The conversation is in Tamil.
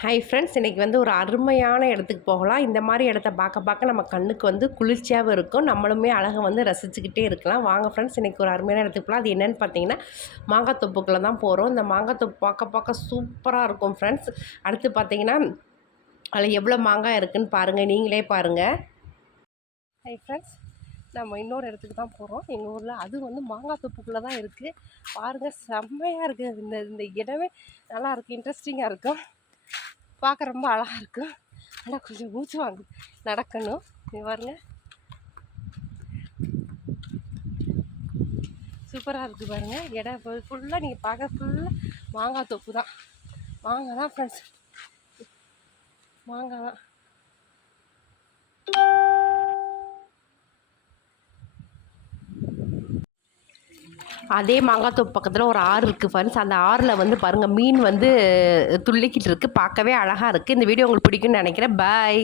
ஹாய் ஃப்ரெண்ட்ஸ், இன்றைக்கி வந்து ஒரு அருமையான இடத்துக்கு போகலாம். இந்த மாதிரி இடத்த பார்க்க நம்ம கண்ணுக்கு வந்து குளிர்ச்சியாகவும் இருக்கும். நம்மளுமே அழகை வந்து ரசிச்சுக்கிட்டே இருக்கலாம். வாங்க ஃப்ரெண்ட்ஸ், இன்றைக்கி ஒரு அருமையான இடத்துக்கு போகலாம். அது என்னென்னு பார்த்தீங்கன்னா, மாங்காய் தோப்புக்குள்ளே தான் போகிறோம். இந்த மாங்காய் தோப்பு பார்க்க சூப்பராக இருக்கும் ஃப்ரெண்ட்ஸ். அடுத்து பார்த்தீங்கன்னா, அதில் எவ்வளோ மாங்காய் இருக்குதுன்னு பாருங்கள், நீங்களே பாருங்கள். ஹாய் ஃப்ரெண்ட்ஸ், நம்ம இன்னொரு இடத்துக்கு தான் போகிறோம். எங்கள் ஊரில் அது வந்து மாங்காய் தோப்புக்குள்ளே தான் இருக்குது. பாருங்கள், செம்மையாக இருக்குது. இந்த இடமே நல்லா இருக்குது, இன்ட்ரெஸ்டிங்காக இருக்கும். பார்க்க ரொம்ப அழகாக இருக்கும். ஆனால் கொஞ்சம் மூச்சு வாங்க நடக்கணும். இது பாருங்க, சூப்பராக இருக்குது பாருங்கள். இடம் ஃபுல்லாக நீங்கள் பார்க்க ஃபுல்லாக மாங்காய் தோப்பு தான். மாங்காய் தான் ஃப்ரெண்ட்ஸ், மாங்காய் தான். அதே மாங்காய் தோப்பு பக்கத்தில் ஒரு ஆறு இருக்குது ஃப்ரெண்ட்ஸ். அந்த ஆறில் வந்து பாருங்கள், மீன் வந்து துள்ளிக்கிட்டு இருக்குது. பார்க்கவே அழகாக இருக்குது. இந்த வீடியோ உங்களுக்கு பிடிக்கும்னு நினைக்கிறேன். பாய்.